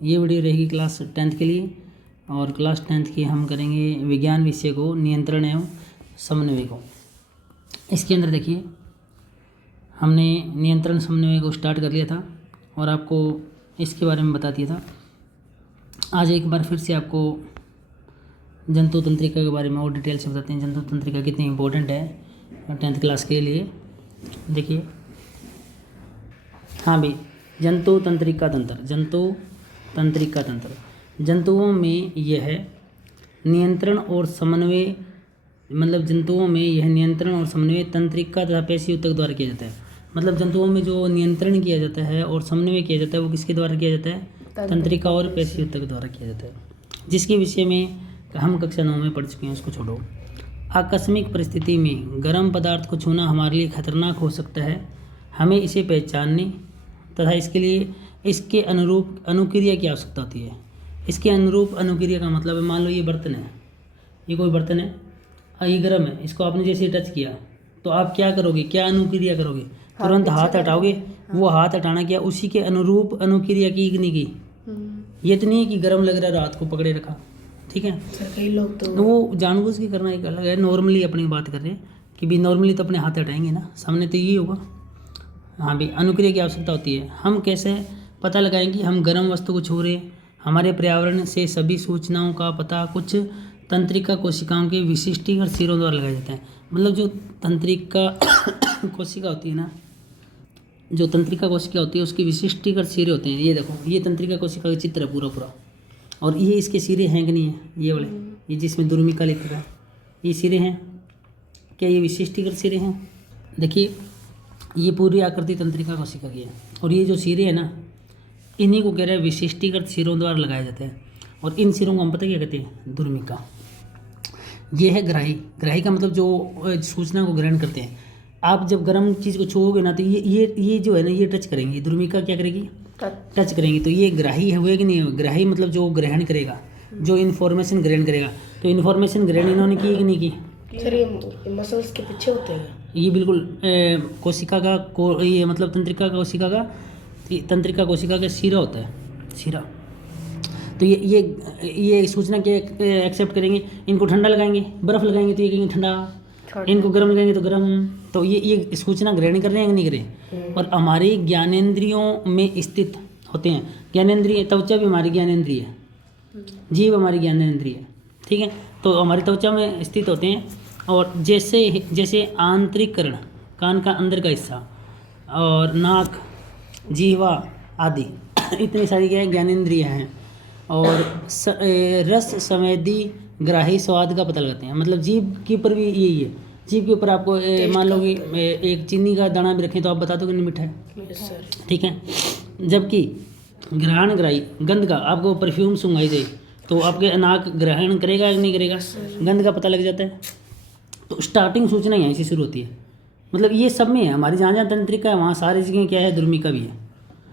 ये वीडियो रहेगी class 10th के लिए, और क्लास 10th की हम करेंगे विज्ञान विषय को, नियंत्रण एवं समन्वय को। इसके अंदर देखिए हमने नियंत्रण समन्वय को स्टार्ट कर लिया था और आपको इसके बारे में बता दिया था। आज एक बार फिर से आपको जंतु तंत्रिका के बारे में और डिटेल से बताते हैं, जंतु तंत्रिका कितनी इम्पोर्टेंट है 10th क्लास के लिए। देखिए हाँ भाई, जंतु तंत्रिका तंत्र, जंतु तंत्रिका तंत्र, जंतुओं में यह नियंत्रण और समन्वय, मतलब जंतुओं में यह नियंत्रण और समन्वय तंत्रिका तथा पेशी ऊतक द्वारा किया जाता है। मतलब जंतुओं में जो नियंत्रण किया जाता है और समन्वय किया जाता है वो किसके द्वारा किया जाता है? तंत्रिका और पेशी ऊतक द्वारा किया जाता है, जिसके विषय में हम कक्षा 9 में पढ़ चुके हैं, उसको छोड़ो। आकस्मिक परिस्थिति में गर्म पदार्थ को छूना हमारे लिए खतरनाक हो सकता है। हमें इसे पहचानने तथा इसके लिए इसके अनुरूप अनुक्रिया की आवश्यकता होती है। इसके अनुरूप अनुक्रिया का मतलब है, मान लो ये बर्तन है, ये कोई बर्तन है, ये गर्म है, इसको आपने जैसे टच किया तो आप क्या करोगे, क्या अनुक्रिया करोगे? तुरंत हाथ हटाओगे। वो हाथ हटाना क्या, उसी के अनुरूप अनुक्रिया की नहीं की। ये तो नहीं कि गर्म लग रहा है हाथ को पकड़े रखा, ठीक है। कई लोग तो वो जानबूझ के करना एक अलग है। नॉर्मली अपनी बात कर रहे हैं कि भी नॉर्मली तो अपने हाथ हटाएंगे ना, सामने तो यही होगा। हाँ भाई, अनुक्रिया की आवश्यकता होती है। हम कैसे पता लगाएंगे कि हम गर्म वस्तु को छू रहे हैं? हमारे पर्यावरण से सभी सूचनाओं का पता कुछ तंत्रिका कोशिकाओं के विशिष्टीकृत सिरों द्वारा लगाया जाता है। मतलब जो तंत्रिका कोशिका होती है ना, जो तंत्रिका कोशिका होती है उसकी विशिष्टीकृत सिरे होते हैं। ये देखो, ये तंत्रिका कोशिका का चित्र है पूरा, और ये इसके सिरे हैं कि नहीं है? ये वाले, ये जिसमें दुर्मिका लिखा है, ये सिरे हैं क्या? ये विशिष्टीकृत सिरे हैं। देखिए ये पूरी आकृति तंत्रिका कोशिका की है, और ये जो सिरे हैं ना, इन्हीं को कह रहे हैं विशिष्टीकृत सिरों द्वारा लगाए जाते हैं। और इन सिरों को हम पता क्या कहते हैं? दुर्मिका। ये है ग्राही। ग्राही का मतलब जो सूचना को ग्रहण करते हैं। आप जब गर्म चीज़ को छूओगे ना तो ये जो है ना, ये टच करेंगे, दुर्मिका क्या करेगी? टच करेंगी। तो ये ग्राही है, हुए कि नहीं? ग्राही मतलब जो ग्रहण करेगा, जो इन्फॉर्मेशन ग्रहण करेगा। तो इन्फॉर्मेशन ग्रहण इन्होंने की कि नहीं की? सर ये मसल्स के पीछे होते हैं। ये बिल्कुल कोशिका का ये मतलब तंत्रिका कोशिका का सिरा होता है, सिरा। तो ये सूचना के एक्सेप्ट करेंगे। इनको ठंडा लगाएंगे, बर्फ़ लगाएंगे तो ये कहेंगे ठंडा, इनको गर्म लगाएंगे तो गर्म। तो ये सूचना ग्रहण कर रहे हैं कि नहीं कर रहे? और हमारी ज्ञानेंद्रियों में स्थित होते हैं। ज्ञानेंद्रिय, त्वचा भी हमारी ज्ञानेंद्रिय है, जीभ हमारी ज्ञानेंद्रिय है, ठीक है। तो हमारी त्वचा में स्थित होते हैं। और जैसे आंतरिकरण, कान का अंदर का हिस्सा, और नाक, जीवा आदि इतनी सारी क्या है? ज्ञानेंद्रिय हैं। और रस संवेदी ग्राही स्वाद का पता लगाते हैं। मतलब जीभ के ऊपर भी यही है। जीभ के ऊपर आपको मान लो कि एक चीनी का दाना भी रखें तो आप बता दो कि नहीं मीठा है, ठीक है। जबकि ग्रहण ग्राही, गंध का, आपको परफ्यूम सुंघाई दे तो आपके नाक ग्रहण करेगा या नहीं करेगा? गंध का पता लग जाता है। तो स्टार्टिंग सूचना यहीं से शुरू होती है। मतलब ये सब में है, हमारी जहाँ जहाँ तंत्रिका है वहाँ सारी जगह क्या है? दुर्मिका भी है।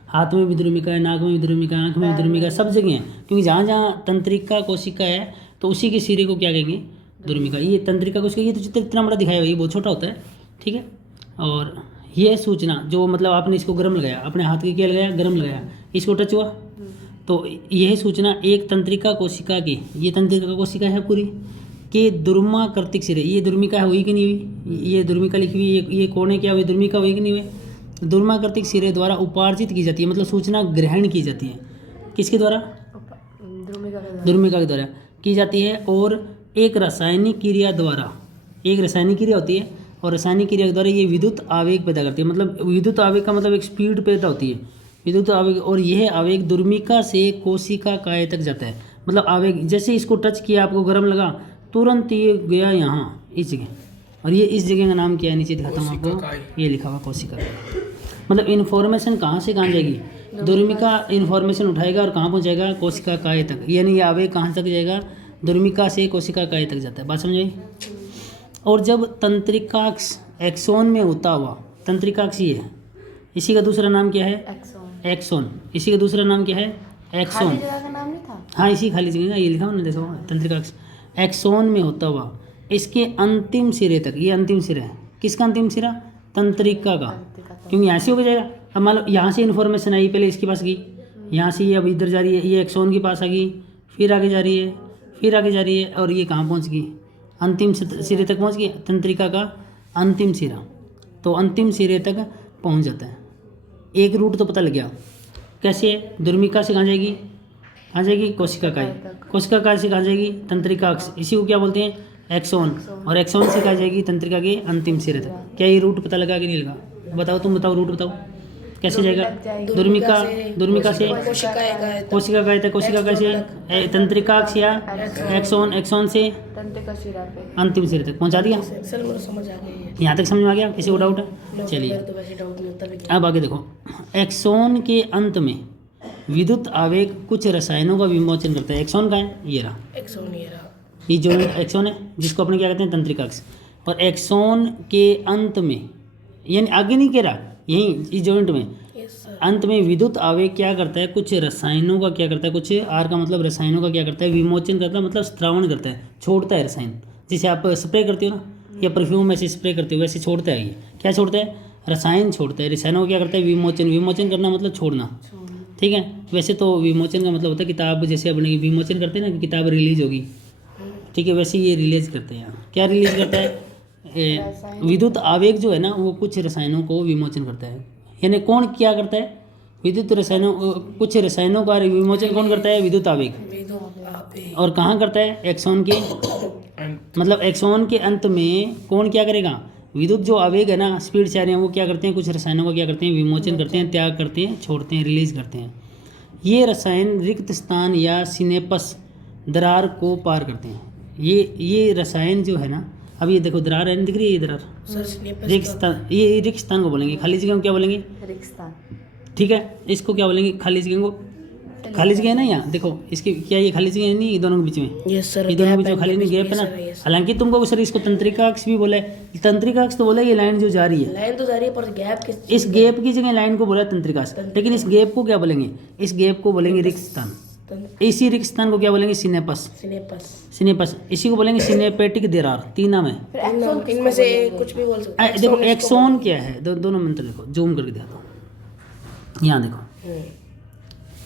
हाथ में भी दुर्मिका है, नाक में भी दुर्मिका है, आँख में भी दुर्मिका है, सब जगह है। क्योंकि जहाँ जहाँ तंत्रिका कोशिका है तो उसी के सिरे को क्या कहेंगे? दुर्मिका। ये तंत्रिका कोशिका, ये तो चित्र इतना बड़ा दिखाया हुआ है, ये बहुत छोटा होता है, ठीक है। और यह सूचना जो मतलब आपने इसको गर्म लगाया, अपने हाथ के क्या लगाया? गर्म लगाया, इसको टच हुआ, तो यह सूचना एक तंत्रिका कोशिका की, ये तंत्रिका कोशिका है पूरी, के दुर्माकृतिक सिरे, ये दुर्मिका हुई कि नहीं हुई? ये दुर्मिका लिखी हुई, ये कौन है? क्या हुई? दुर्मिका हुई कि नहीं हुई? दुर्माकृतिक सिरे द्वारा उपार्जित की जाती है, मतलब सूचना ग्रहण की जाती है। किसके द्वारा? दुर्मिका के द्वारा की जाती है। और एक रासायनिक क्रिया द्वारा, एक रासायनिक क्रिया होती है, और रासायनिक क्रिया के द्वारा ये विद्युत आवेग पैदा करती है। मतलब विद्युत आवेग का मतलब एक स्पीड पैदा होती है, विद्युत आवेग। और यह आवेग दुर्मिका से कोशिका काय तक जाता है। मतलब आवेग, जैसे इसको टच किया, आपको गर्म लगा, तुरंत ये गया यहाँ इस जगह, और ये इस जगह का नाम क्या है? नीचे दिखाता हूँ आपको, ये लिखा हुआ कोशिका। मतलब इन्फॉर्मेशन कहाँ से कहाँ जाएगी? दुर्मिका इन्फॉर्मेशन उठाएगा और कहाँ पहुँचाएगा? कोशिका काय तक। यानी ये आवेग कहाँ तक जाएगा? दुर्मिका से कोशिका काय तक जाता है। बात समझ आई? और जब तंत्रिकाक्ष एक्सोन में होता हुआ, तंत्रिकाक्ष ये है, इसी का दूसरा नाम क्या है? एक्सोन। इसी का दूसरा नाम क्या है? एक्सोन। हाँ, इसी खाली जगह का ये लिखा हमने, देखो तंत्रिकाक्ष एक्सोन में होता हुआ इसके अंतिम सिरे तक, ये अंतिम सिरा है। किसका अंतिम सिरा? तंत्रिका का। क्योंकि यहाँ से हो जाएगा। अब मान लो यहाँ से इन्फॉर्मेशन आई, पहले इसके पास गई, यहाँ से ये अब इधर जा रही है, ये एक्सोन के पास आ गई, फिर आगे जा रही है, फिर आगे जा रही है, और ये कहाँ पहुँच गई, अंतिम सिरे तक पहुँच गई, तंत्रिका का अंतिम सिरा। तो अंतिम सिरे तक पहुँच जाता है। एक रूट तो पता लग गया, कैसे है, दुर्मिका से कहाँ जाएगी, कहाँ जाएगी, कोशिका काय, कोशिका काय से कहाँ जाएगी, तंत्रिका अक्ष, इसी को क्या बोलते हैं, एक्सोन, और एक्सोन से कहाँ जाएगी, तंत्रिका के अंतिम सिरे तक। क्या ये रूट पता लगा कि नहीं लगा, बताओ, तुम बताओ, रूट बताओ कैसे जाएगा, दुर्मिका से कोशिका काय तक, कोशिका काय से तंत्रिका अक्ष या एक्सोन, एक्सोन से तंत्रिका शिरा पे अंतिम सिरे तक पहुँचा दिया। सर मुझे समझ आ गई है। यहाँ तक समझ में आ गया, किसी को डाउट है, चलिए मेरे तो वैसे डाउट नहीं होता लेकिन अब आगे देखो। एक्सोन के अंत में विद्युत आवेग कुछ रसायनों का विमोचन करता है। एक्सोन का है, ये रहा, एक्सोन ये रहा। ये जो एक्सोन है जिसको अपने क्या कहते हैं, तंत्रिका अक्ष। और एक्सोन के अंत में, यानी आगे नहीं कह रहा, यहीं इस जॉइंट में यस सर। अंत में विद्युत आवेग क्या करता है, कुछ रसायनों का क्या करता है, कुछ आर का मतलब रसायनों का क्या करता है, विमोचन करता है, मतलब स्त्रावण करता है, छोड़ता है रसायन। जैसे आप स्प्रे करते हो ना, या परफ्यूम ऐसे स्प्रे करते हो, वैसे छोड़ता है। ये क्या छोड़ता है, रसायन छोड़ता है। रसायनों का क्या करता है, विमोचन, विमोचन करना मतलब छोड़ना, ठीक है। वैसे तो विमोचन का मतलब होता है किताब, जैसे अपने विमोचन करते हैं ना कि किताब रिलीज होगी, ठीक है, वैसे ये रिलीज करते हैं। क्या रिलीज करता है, विद्युत आवेग जो है ना, वो कुछ रसायनों को विमोचन करता है। यानी कौन क्या करता है, विद्युत रसायनों, कुछ रसायनों का विमोचन कौन करता है, विद्युत आवेग। और कहाँ करता है, एक्सोन के, मतलब एक्सोन के अंत में कौन क्या करेगा, विद्युत जो आवेग है ना, स्पीड से आ रहे हैं, वो क्या करते हैं, कुछ रसायनों का क्या करते हैं, विमोचन करते हैं, त्याग करते हैं, छोड़ते हैं, रिलीज करते हैं। ये रसायन रिक्त स्थान या सिनेपस दरार को पार करते हैं। ये रसायन जो है ना, अब ये देखो दरार है, दिख रही है ये दरार, सर स्नेपर रिक्त स्थान, ये रिक्त स्थान को बोलेंगे। खाली जगह को क्या बोलेंगे, रिक्स्थान। ठीक है, इसको क्या बोलेंगे, खाली जगह को, खाली जगह है ना, यहाँ देखो इसकी क्या, ये खाली जगह है नहीं, ये दोनों के बीच में, यस सर। ये दोनों के बीच में खाली नहीं, गैप है ना। हालांकि तुमको सर इसको तंत्रिका अक्ष भी बोला है, तंत्रिका अक्ष तो बोला ये लाइन जो जा रही है, लाइन तो जा रही है पर गैप किस, इस गैप की जगह लाइन को बोला तंत्रिका अक्ष, लेकिन इस गैप को क्या बोलेंगे, इस गैप को बोलेंगे रिक्त स्थान। इसी रिक्त स्थान को क्या बोलेंगे, सिनेपस, सिनेपस। सिनेपस, इसी को बोलेंगे सिनेपेटिक दरार। तीन नाम है। फिर एक्सोन इनमें से कुछ भी बोल सकते देखो एक्सोन क्या है, दोनों मंत्र देखो, जूम करके दिखाता हूँ। यहाँ देखो, हैं।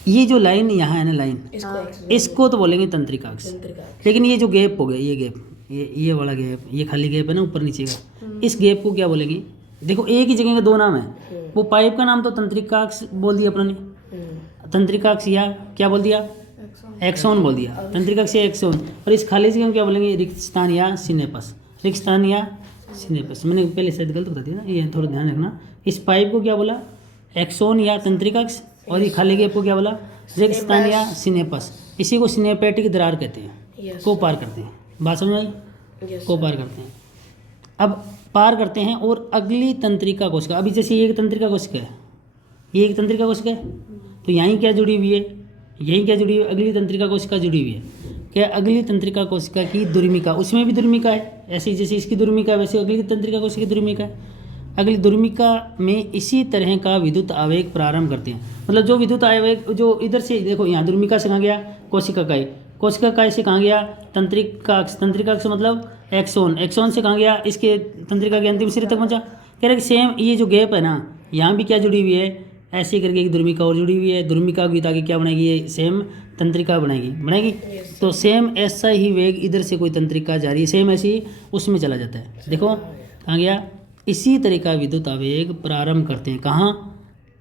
ये जो लाइन यहाँ है ना, लाइन, इसको इसको तो बोलेंगे तंत्रिका अक्ष। तंत्रिका। लेकिन ये जो गैप हो गया, ये गैप, ये वाला गैप, ये खाली गैप है ना ऊपर नीचे का, इस गैप को क्या बोलेंगे, देखो एक ही जगह के दो नाम है। वो पाइप का नाम तो तंत्रिका अक्ष बोल दिया अपने ने, तंत्रिका अक्ष, या क्या बोल दिया, एक्सोन बोल दिया, तंत्रिका अक्ष या एक्सोन। और इस खाली जगह को क्या बोलेंगे, रिक्त स्थान या सिनेपस, रिक्त स्थान या सिनेपस। मैंने पहले शायद गलत बता दिया ना, ये थोड़ा ध्यान रखना। इस पाइप को क्या बोला, एक्सोन या तंत्रिका अक्ष, और ये खाली गैप को क्या बोला, रिक्त स्थान या सिनेपस। इसी को सिनेपेटिक दरार कहते हैं, यस को पार करते हैं। बात समझ आई, यस को पार करते हैं। अब पार करते हैं और अगली तंत्रिका कोशिका, अभी जैसे ये एक तंत्रिका कोशिका है, ये एक तंत्रिका कोशिका है, तो यहीं क्या जुड़ी हुई है, यहीं क्या जुड़ी हुई है, अगली तंत्रिका कोशिका जुड़ी हुई है। क्या, अगली तंत्रिका कोशिका की दुर्मिका, उसमें भी दुर्मिका है, ऐसे जैसे इसकी दुर्मिका है वैसे अगली तंत्रिका कोशिका की दुर्मिका है। अगली दुर्मिका में इसी तरह का विद्युत आवेग प्रारंभ करते हैं। मतलब जो विद्युत आवेग जो इधर से देखो, यहाँ दुर्मिका से कहाँ गया, कोशिका काय, कोशिका काय से कहाँ गया, तंत्रिका अक्ष, तंत्रिका अक्ष मतलब एक्सोन, एक्सोन से कहाँ गया, इसके तंत्रिका के अंतिम सिरे तक पहुँचा। कह रहे कि सेम ये जो गैप है ना, यहाँ भी क्या जुड़ी हुई है, ऐसे करके एक दुर्मिका और जुड़ी हुई है। दुर्मिका की आगे क्या बनाएगी, ये सेम तंत्रिका बनाएगी। तो सेम ऐसा ही वेग इधर से कोई तंत्रिका जा रही है, सेम ऐसी उसमें चला जाता है। देखो कहाँ गया, इसी तरह का विद्युत आवेग प्रारंभ करते हैं कहाँ,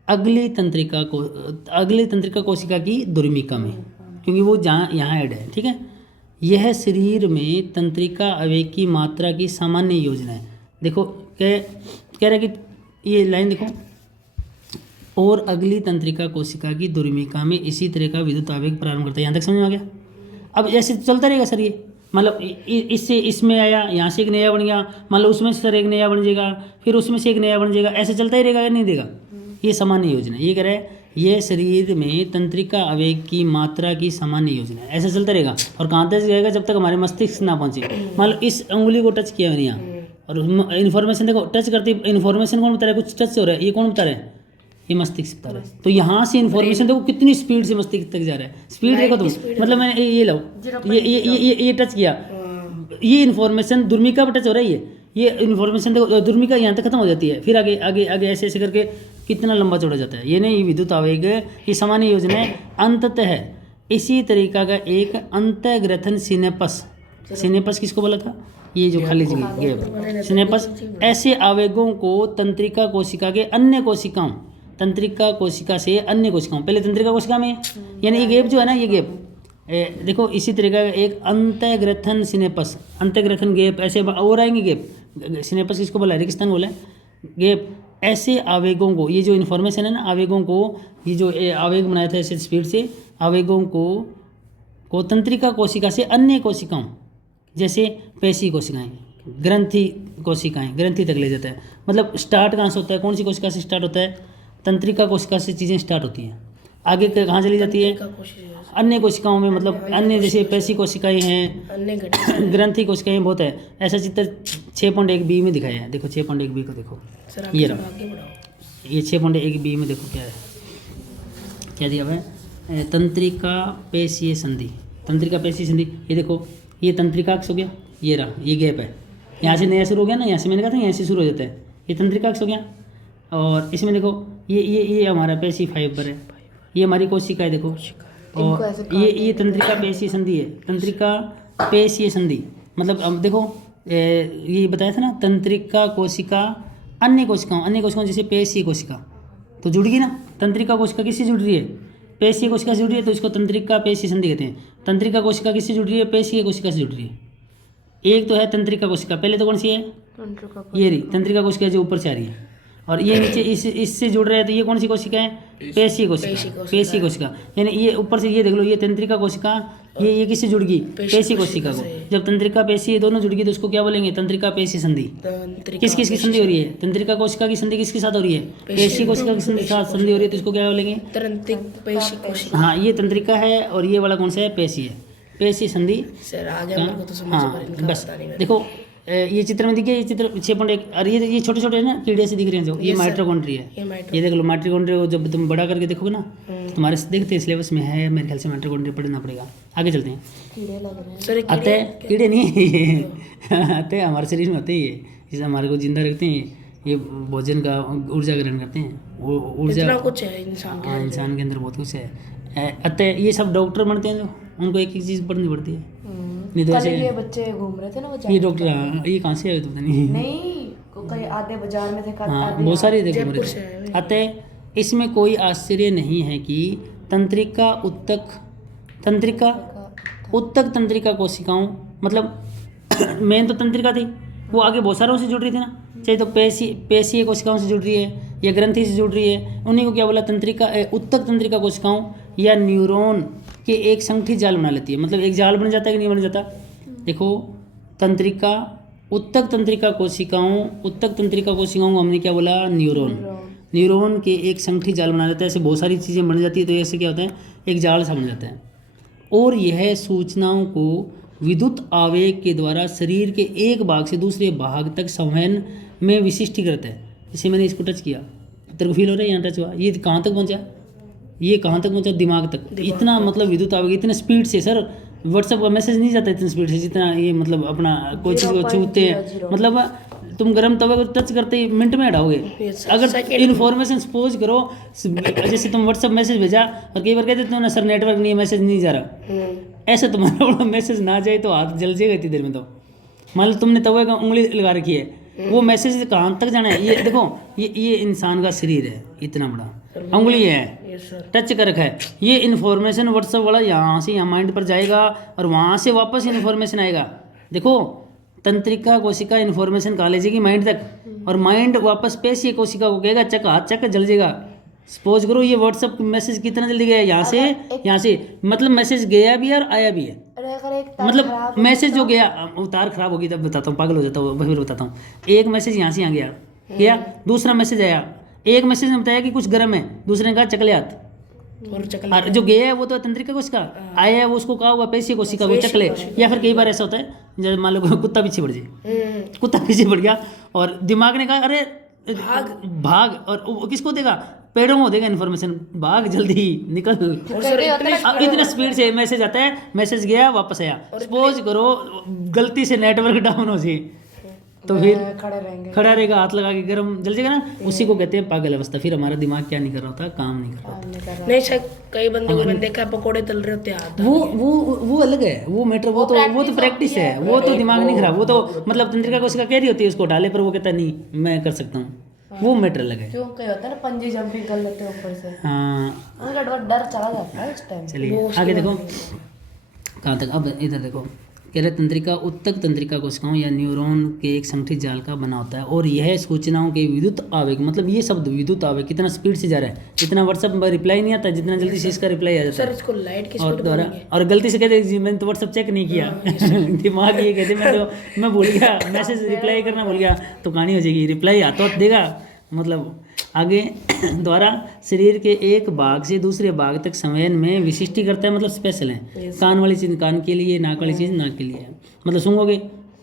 अगली तंत्रिका कोशिका की दुर्मिका में, क्योंकि वो जहाँ यहाँ ऐड है, ठीक है। यह शरीर में तंत्रिका आवेग की मात्रा की सामान्य योजना है। देखो कह रहे कि ये लाइन देखो, और अगली तंत्रिका कोशिका की दुर्मिका में इसी तरह का विद्युत आवेग प्रारंभ करता है। यहाँ तक समझ में आ गया। अब ऐसे चलता रहेगा सर, ये मतलब इससे इसमें आया, यहाँ से एक नया बन गया, मान लो उसमें से सर एक नया बन जाएगा, फिर उसमें से एक नया बन जाएगा, ऐसे चलता ही रहेगा या नहीं देगा। ये सामान्य योजना, ये कह रहा है ये शरीर में तंत्रिका आवेग की मात्रा की सामान्य योजना है, ऐसा चलता रहेगा। और कहाँ तक जाएगा, जब तक हमारे मस्तिष्क ना पहुँचे। मान लो इस उंगली को टच किया मैंने यहाँ, और इन्फॉर्मेशन देखो टच करते, इन्फॉर्मेशन कौन बता रहा है, कुछ टच हो रहा है, ये कौन बता रहा है, ये मस्तिष्क बता रहा है। तो यहाँ से इन्फॉर्मेशन देखो कितनी स्पीड से मस्तिष्क तक जा रहा है, स्पीड देखो तुम, मतलब मैंने ये लो, ये टच किया, ये इन्फॉर्मेशन दुर्मिका पर टच हो रही है, ये इन्फॉर्मेशन देखो दुर्मिका यहाँ तक खत्म हो जाती है, फिर आगे आगे आगे ऐसे ऐसे करके कितना लंबा चौड़ा जाता है। ये नहीं, ये विद्युत आवेग ये सामान्य योजना है। अंततः इसी तरीका का एक अंतःग्रथन सिनेपस, सिनेपस किसको बोला था, ये जो खाली जगह गैप, सिनेपस ऐसे आवेगों को तंत्रिका कोशिका के अन्य कोशिकाओं, तंत्रिका कोशिका से अन्य कोशिकाओं, पहले तंत्रिका कोशिका में, यानी ये गैप जो है ना, ये गैप देखो इसी तरीका का एक अंतःग्रथन सिनेपस, अंतःग्रथन गैप ऐसे और आएंगे गैप। सिनेपस किसको बोला है, रेगिस्तान बोला है, गैप ऐसे आवेगों को, ये जो इन्फॉर्मेशन है ना, आवेगों को, ये जो आवेग बनाया था ऐसे स्पीड से, आवेगों को तंत्रिका कोशिका से अन्य कोशिकाओं जैसे पेशी कोशिकाएं, ग्रंथि कोशिकाएं, ग्रंथि तक ले जाता है। मतलब स्टार्ट कहाँ से होता है, कौन सी कोशिका से स्टार्ट होता है, तंत्रिका कोशिका से चीज़ें स्टार्ट होती हैं, आगे कहाँ चली जाती है, अन्य कोशिकाओं में, मतलब अन्य जैसे पेशी कोशिकाएं हैं, ग्रंथि कोशिकाएं बहुत है। ऐसा चित्र 6.1b में दिखाया है, देखो 6.1b को देखो, ये रहा, ये 6.1b में देखो क्या है, क्या दिया हुआ है, तंत्रिका पेशीय संधि, तंत्रिका पेशीय संधि, ये देखो ये तंत्रिकाक्ष हो गया, ये रहा, ये गैप है, यहाँ से नया शुरू हो गया ना, यहाँ से मैंने कहा था यहाँ से शुरू हो जाता है, ये तंत्रिकाक्ष हो गया। और इसमें देखो ये हमारा पेशी फाइबर है, ये हमारी कोशिका है देखो, और ये तंत्रिका पेशीय संधि है, तंत्रिका पेशीय संधि। मतलब अब देखो ये बताया था ना, तंत्रिका कोशिका अन्य कोशिकाओं जैसे पेशीय कोशिका तो जुड़ गई ना, तंत्रिका कोशिका किससे जुड़ रही है, पेशीय कोशिका से जुड़ रही है, तो इसको तंत्रिका पेशीय संधि कहते हैं। तंत्रिका कोशिका किससे जुड़ रही है, पेशीय कोशिका से जुड़ रही है। एक तो है तंत्रिका कोशिका, पहले तो कौन सी है, ये रही तंत्रिका कोशिका जो ऊपर से आ रही है, और ये नीचे इससे जुड़ रहे हैं, तो ये कौन सी कोशिका है, पेशीय कोशिका, पेशीय कोशिका, यानी ये ऊपर से ये देख लो, ये तंत्रिका कोशिका, ये किससे जुड़ गई, पेशीय कोशिका को। जब तंत्रिका पेशीय दोनों जुड़ गई तो उसको क्या बोलेंगे, तंत्रिका पेशीय संधि। किस किस की संधि हो रही है, तंत्रिका कोशिका की संधि किसके साथ हो रही है, पेशीय कोशिका की साथ संधि हो रही है, तो इसको क्या बोलेंगे, हाँ ये तंत्रिका है, और ये वाला कौन सा है, पेशीय, पेशीय संधि। हाँ बस देखो ये चित्र में देखिए, ये चित्र 6.1, और ये छोटे छोटे है ना कीड़े से दिख रहे हैं जो, ये माइटोकॉन्ड्रिया है, ये देख लो माइटोकॉन्ड्रिया को जब तुम बड़ा करके देखोगे ना, तो तुम्हारे देखते हैं सिलेबस में है, मेरे ख्याल से माइटोकॉन्ड्रिया पढ़ना पड़ेगा। आगे चलते हैं, कीड़े लग रहे हैं, आते कीड़े नहीं आते हमारे शरीर में आते ही है, जिसे हमारे को जिंदा रखते हैं, ये भोजन का ऊर्जा ग्रहण करते हैं, वो ऊर्जा कुछ है इंसान के अंदर बहुत कुछ है। अतः ये सब डॉक्टर बनते हैं जो, उनको एक एक चीज़ पढ़नी पड़ती है। नहीं तो ऐसे ये बच्चे घूम रहे थे ना, वो ये डॉक्टर, ये कहाँ से आए तो पता नहीं कहीं आधे बाजार में थे, हाँ बहुत सारे थे घूम रहे थे। अतः इसमें कोई आश्चर्य नहीं है कि तंत्रिका उत्तक तंत्रिका कोशिकाओं, मतलब मेन तो तंत्रिका थी, वो आगे बहुत सारों से जुड़ रही थी ना, चाहे तो पेशीय कोशिकाओं से जुड़ रही है या ग्रंथि से जुड़ रही है, उन्हीं को क्या बोला, तंत्रिका उत्तक तंत्रिका कोशिकाओं या न्यूरॉन के एक संगठित जाल बना लेती है। मतलब एक जाल बन जाता है कि नहीं बन जाता, देखो तंत्रिका उत्तक तंत्रिका कोशिकाओं को हमने क्या बोला, न्यूरॉन के एक संगठित जाल बना लेता है। ऐसे बहुत सारी चीज़ें बन जाती है, तो ऐसे क्या होता है, एक जाल सा बन जाता है, और यह सूचनाओं को विद्युत आवेग के द्वारा शरीर के एक भाग से दूसरे भाग तक संवहन में विशिष्टीकृत है। जैसे मैंने इसको टच किया, तेरे को फील हो रहा है यहाँ टच हुआ, ये कहाँ तक पहुँचा, ये कहाँ तक पहुँचा, दिमाग तक। इतना मतलब विद्युत आवेग इतने स्पीड से, सर व्हाट्सएप का मैसेज नहीं जाता इतनी स्पीड से जितना ये, मतलब अपना कोई चीज़ को छूते हैं, मतलब तुम गर्म तवे को टच करते ही मिनट में हटाओगे। अगर इन्फॉर्मेशन सपोज करो, जैसे तुम व्हाट्सएप मैसेज भेजा और कई बार कहते हो ना सर नेटवर्क नहीं है, मैसेज नहीं जा रहा, ऐसे तुम्हारा मैसेज ना जाए तो हाथ जल जाएगा इतनी देर में। तो मान लो तुमने तवे का उंगली लगा रखी है, वो मैसेज कहाँ तक जाना है, ये देखो ये इंसान का शरीर है, इतना बड़ा उंगली है, टच कर रखा है, ये इन्फॉर्मेशन व्हाट्सएप वाला यहाँ से यहाँ माइंड पर जाएगा और वहाँ से वापस इन्फॉर्मेशन आएगा। देखो तंत्रिका कोशिका इन्फॉर्मेशन कहाँ ले जाएगी, माइंड तक, और माइंड वापस पेशीय कोशिका को कहेगा चक, हाथ चक, जल जाएगा। सपोज करो ये व्हाट्सएप मैसेज कितना जल्दी गया, यहाँ से मतलब मैसेज गया भी है और आया भी है। मतलब मैसेज जो गया, तार खराब होगी तब बताता हूँ, पागल हो जाता हूँ, फिर बताता हूँ। एक मैसेज यहाँ से यहाँ गया, दूसरा मैसेज आया, एक मैसेज ने बताया कि कुछ गर्म है, दूसरे ने कहा चकले हाथ, और जो गया है वो तो तंत्रिका कोशिका, आया है वो उसको कहा हुआ पेशीय कोशिका को चकले। या फिर कई बार ऐसा होता है जब मान लो कुत्ता पीछे बढ़ जाए, कुत्ता पीछे बढ़ गया और दिमाग ने कहा अरे भाग, और वो किसको देगा, पेड़ों में देगा इन्फॉर्मेशन, भाग जल्दी निकल। इतना स्पीड से मैसेज आता है, मैसेज गया वापस आया। सपोज करो गलती से नेटवर्क डाउन हो जाए, तो फिर खड़े रहेंगे, खड़ा रहेगा, हाथ लगा के गर्म जल जाएगा ना, उसी को कहते हैं पागल अवस्था। फिर हमारा दिमाग क्या नहीं कर रहा होता, काम नहीं कर रहा होता। काम नहीं कर रहा। नहीं सर, कई बंदे को मैंने देखा है पकोड़े तल रहे होते हैं हाथ। वो अलग है, वो मैटर, वो तो प्रैक्टिस है, वो तो दिमाग नहीं खराब, वो तो मतलब तंत्रिका कोशिका कह रही होती है उसको डाले, पर वो कहता नहीं मैं कर सकता हूँ, वो मैटर अलग है। क्यों कहीं होता है ना पंजी जंपिंग कर लेते हैं ऊपर से, हाँ उनका डर चला जाता है इस टाइम। चलिए आगे देखो कहाँ तक। अब इधर देखो, कह रहे तंत्रिका उत्तक तंत्रिका कोशिकाओं या न्यूरॉन के एक संगठित जाल का बना होता है, और यह सूचनाओं के विद्युत आवेग, मतलब ये शब्द विद्युत आवेग कितना स्पीड से जा रहा है, इतना व्हाट्सएप में रिप्लाई नहीं आता जितना जल्दी से इसका रिप्लाई आ जाता सर है। इसको लाइट की और स्पीड द्वारा और गलती से कहते जी मैंने तो व्हाट्सएप चेक नहीं किया, दिमाग ये कहते मैं भूल गया, मैसेज रिप्लाई करना भूल गया, तो कहानी हो जाएगी, रिप्लाई आता तो देगा। मतलब आगे द्वारा शरीर के एक भाग से दूसरे भाग तक संवेदन में विशिष्टि करता है, मतलब स्पेशल है। कान वाली चीज़ कान के लिए, नाक वाली चीज़ नाक के लिए है। मतलब सूंघोगे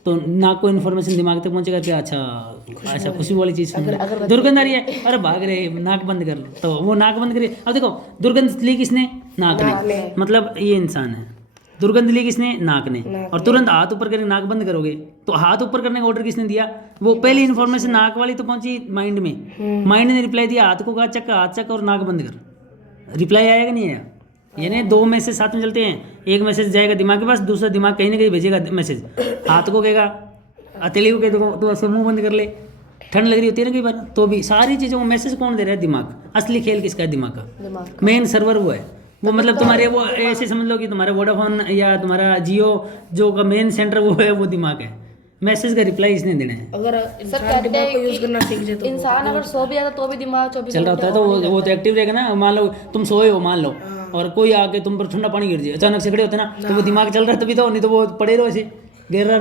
तो नाक को इन्फॉर्मेशन दिमाग तक पहुंचेगा कि अच्छा खुशबू वाली चीज़ सूंघ, दुर्गंध आ रही है, अरे भाग रहे, नाक बंद कर लो, तो वो नाक बंद करिए। अब देखो दुर्गंध ली किसने, नाक ने, मतलब ये इंसान है। दुर्गंध ली किसने, नाक ने, और तुरंत हाथ ऊपर करके नाक बंद करोगे, तो हाथ ऊपर करने का ऑर्डर किसने दिया, वो पहली इन्फॉर्मेशन नाक वाली तो पहुंची माइंड में, माइंड ने रिप्लाई दिया, हाथ को कहा चक्का, हाथ चक्का और नाक बंद कर, रिप्लाई आएगा नहीं आया। यानी दो मैसेज साथ में चलते हैं, एक मैसेज जाएगा दिमाग के पास, दूसरा दिमाग कहीं ना कहीं भेजेगा मैसेज, हाथ को कहेगा, हथेली को कह दो तो ऐसे मुंह बंद कर ले, ठंड लग रही होती है ना कई बार, तो भी सारी चीज़ों को मैसेज कौन दे रहा है, दिमाग। असली खेल किसका है, दिमाग का, मेन सर्वर वो है। वो मतलब तुम्हारे वो ऐसे समझ लो कि तुम्हारा वोडाफोन या तुम्हारा जियो जो का मेन सेंटर वो है, वो दिमाग है, मैसेज का रिप्लाई इसने देना है। अगर इंसान दिमाग को यूज करना सीख जाए तो इंसान अगर सो भी जाता तो भी दिमाग 24 चल रहा होता है, तो वो तो एक्टिव रहेगा ना। मान लो तुम सोए हो, मान लो, और कोई आके तुम पर ठंडा पानी गिर जाए, अचानक से खड़े होते ना, तो वो दिमाग चल रहा है तभी तो, नहीं तो वो पड़े रहो ऐसे गिर रहा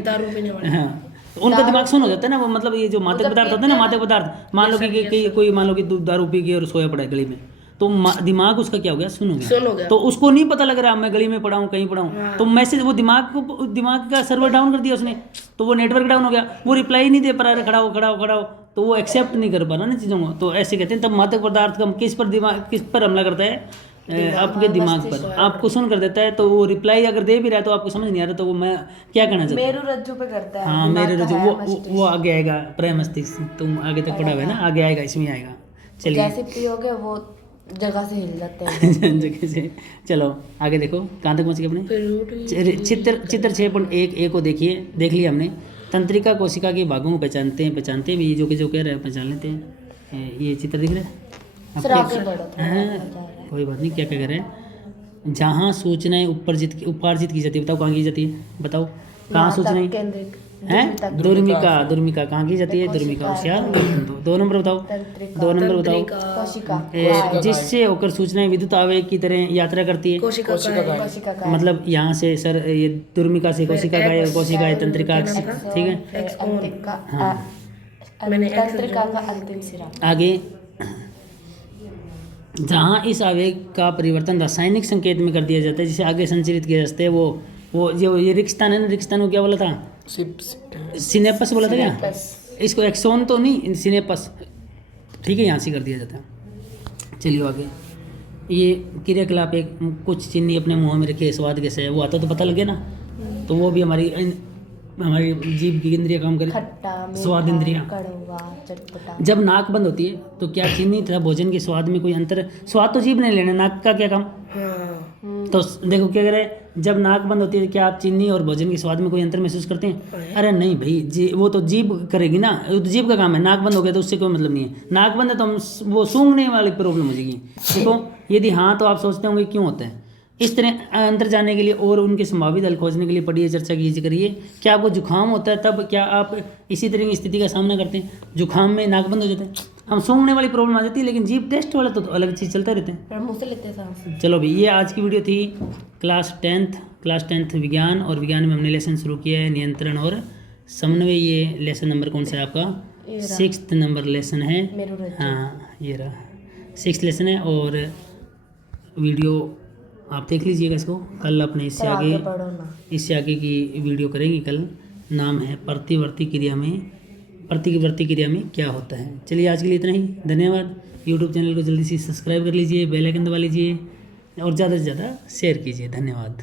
दारू पीने वाले। हाँ, तो उनका दिमाग सुन हो जाता है ना, वो मतलब ये जो मादक पदार्थ होते हैं ना, मादक पदार्थ, मान लो कि कोई मान लो कि दारू पी के और सोया पड़ा है गली में, तो दिमाग उसका क्या हो गया, सुन हो गया। तो उसको नहीं पता लग रहा मैं गली में पड़ा हूँ, कहीं पड़ा हूँ, तो मैसेज वो दिमाग का सर्वर डाउन कर दिया उसने, तो वो नेटवर्क डाउन हो गया, वो रिप्लाई नहीं दे पा रहा, खड़ा हो, तो वो एक्सेप्ट नहीं कर पा रहा ना चीज़ों को। तो ऐसे कहते हैं तब मादक पदार्थ का किस पर हमला करता है, आपके दिमाग पर, आपको सुन कर देता है, तो वो रिप्लाई अगर दे भी रहा है तो आपको समझ नहीं आ रहा, तो वो मैं क्या कहना चाहता हूँ, मेरू रज्जू पे करता है। हाँ मेरे रज्जू, वो आगे आएगा, प्रेमस्तिष्क, तुम आगे तक पढ़ा हुआ है ना, आगे आएगा, इसमें आएगा। चलिए जैसे पियोगे वो जगह से हिल जाते हैं। जगह से। चलो आगे देखो कहाँ तक पहुँच गए अपने, चित्र 6.1 को देखिए, देख लिया हमने। तंत्रिका कोशिका के भागों को पहचानते हैं भी, जो कह रहे हैं पहचान लेते हैं। ये चित्र दिख रहा है सर आगे बढ़ो थोड़ा। हैं, कोई बात नहीं, क्या कह रहे हैं, जहाँ सूचनाएं उपार्जित की जाती है, बताओ कहाँ की जाती है, बताओ कहाँ सूचनाएं हैं, दुर्मिका कहाँ की जाती है, दुर्मिका होशियार। 2 नंबर बताओ, कोशिका, जिससे होकर सूचनाएं विद्युत आवेग की तरह यात्रा करती है, कोशिका का मतलब यहाँ से सर ये दुर्मिका से कोशिका का है, कोशिका है तंत्रिका, ठीक है। तंत्रिका का अंतिम सिरा। आगे जहाँ इस आवेग का परिवर्तन रासायनिक संकेत में कर दिया जाता है, जिसे आगे संचरित किया जाता है, वो जो ये रिक्स्थान है ना, रिक्स्थान को क्या बोला था, सिनेपस बोला था क्या, इसको एक्सोन तो नहीं, सिनेपस, ठीक है, यहाँ से कर दिया जाता है। चलिए आगे, ये क्रियाकलाप, एक कुछ चीनी अपने मुंह में रखे, स्वाद कैसे है वो आता तो पता लगे ना, तो वो भी हमारी जीभ की इंद्रियां काम करे, स्वाद इंद्रियां। कड़वा, चटपटा। जब नाक बंद होती है तो क्या चीनी तथा भोजन के स्वाद में कोई अंतर, स्वाद तो जीभ नहीं लेना, नाक का क्या काम। तो देखो क्या कह रहे हैं, जब नाक बंद होती है क्या आप चीनी और भोजन के स्वाद में कोई अंतर महसूस करते हैं, अरे नहीं भाई, वो तो जीभ करेगी ना, वो तो जीभ का काम है, नाक बंद हो गया तो उससे कोई मतलब नहीं है। नाक बंद है तो हम वो सूंघने वाली प्रॉब्लम हो जाएगी। देखो यदि हाँ तो आप सोचते होंगे क्यों होता है। इस तरह अंतर जानने के लिए और उनके संभावित हल खोजने के लिए पढ़िए, चर्चा कीजिए, करिए। क्या आपको जुकाम होता है तब क्या आप इसी तरह की स्थिति का सामना करते हैं, जुकाम में नाक बंद हो जाता है, हम सूंघने वाली प्रॉब्लम आ जाती है, लेकिन जीभ टेस्ट वाला तो अलग चीज़ चलता रहते हैं, मुँह से लेते हैं। चलो भाई, ये आज की वीडियो थी क्लास 10th विज्ञान, और विज्ञान में हमने लेसन शुरू किया है नियंत्रण और समन्वय। ये लेसन नंबर कौन सा है आपका, 6th नंबर लेसन है, हाँ ये रहा 6th लेसन है। और वीडियो आप देख लीजिएगा इसको, कल अपने इससे आगे की वीडियो करेंगे। कल नाम है प्रतिवर्ती क्रिया में क्या होता है। चलिए आज के लिए इतना ही, धन्यवाद। यूट्यूब चैनल को जल्दी से सब्सक्राइब कर लीजिए, बेल आइकन दबा लीजिए और ज़्यादा से ज़्यादा शेयर कीजिए। धन्यवाद।